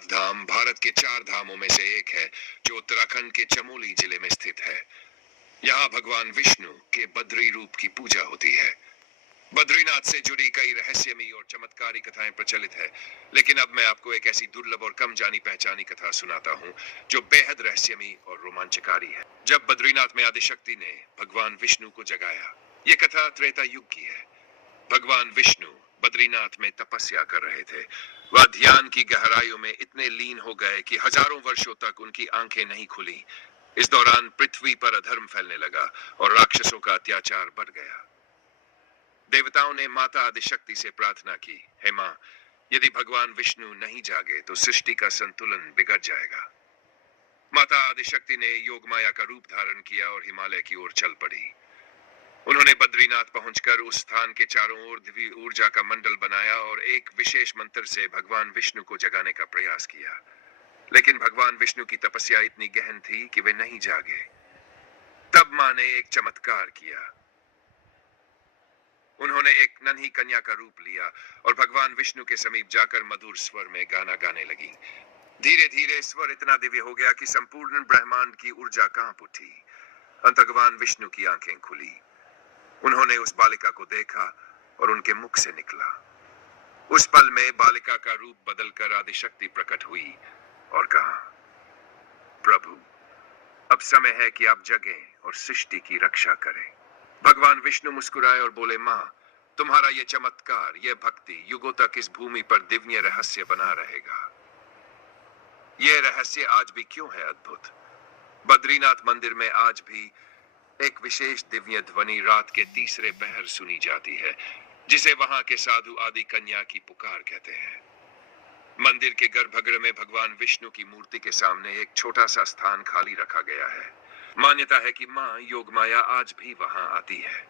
बद्रीनाथ धाम भारत के 4 धामों में से एक है जो उत्तराखंड के चमोली जिले में स्थित है। यहाँ भगवान विष्णु के बद्री रूप की पूजा होती है। बद्रीनाथ से जुड़ी कई रहस्यमयी और चमत्कारी कथाएं प्रचलित है, लेकिन अब मैं आपको एक ऐसी दुर्लभ और कम जानी पहचानी कथा सुनाता हूँ जो बेहद रहस्यमयी और रोमांचकारी है। जब बद्रीनाथ में आदिशक्ति ने भगवान विष्णु को जगाया। ये कथा त्रेता युग की है। भगवान विष्णु बद्रीनाथ में तपस्या कर रहे थे। वह ध्यान की गहराइयों में इतने लीन हो गए कि हजारों वर्षों तक उनकी आंखें नहीं खुली। इस दौरान पृथ्वी पर अधर्म फैलने लगा और राक्षसों का अत्याचार बढ़ गया। देवताओं ने माता आदिशक्ति से प्रार्थना की, हे मां, यदि भगवान विष्णु नहीं जागे तो सृष्टि का संतुलन बिगड़ जाएगा। माता आदिशक्ति ने योगमाया का रूप धारण किया और हिमालय की ओर चल पड़ी। उन्होंने बद्रीनाथ पहुंचकर उस स्थान के चारों ओर दिव्य ऊर्जा का मंडल बनाया और एक विशेष मंत्र से भगवान विष्णु को जगाने का प्रयास किया। लेकिन भगवान विष्णु की तपस्या इतनी गहन थी कि वे नहीं जागे। तब मां ने एक चमत्कार किया। उन्होंने एक नन्ही कन्या का रूप लिया और भगवान विष्णु के समीप जाकर मधुर स्वर में गाना गाने लगी। धीरे धीरे स्वर इतना दिव्य हो गया कि संपूर्ण ब्रह्मांड की ऊर्जा कांप उठी। अंत भगवान विष्णु की आंखें खुली। उन्होंने उस बालिका को देखा और उनके मुख से निकला। उस पल में बालिका का रूप बदलकर आदिशक्ति प्रकट हुई और कहा, प्रभु, अब समय है कि आप जगें और सृष्टि की रक्षा करें। भगवान विष्णु मुस्कुराए और बोले, मां, तुम्हारा यह चमत्कार, यह भक्ति युगों तक इस भूमि पर दिव्य रहस्य बना रहेगा। यह रहस्य आज भी क्यों है अद्भुत। बद्रीनाथ मंदिर में आज भी एक विशेष दिव्य ध्वनि रात के तीसरे पहर सुनी जाती है, जिसे वहां के साधु आदि कन्या की पुकार कहते हैं। मंदिर के गर्भगृह में भगवान विष्णु की मूर्ति के सामने एक छोटा सा स्थान खाली रखा गया है। मान्यता है कि मां योगमाया आज भी वहां आती है।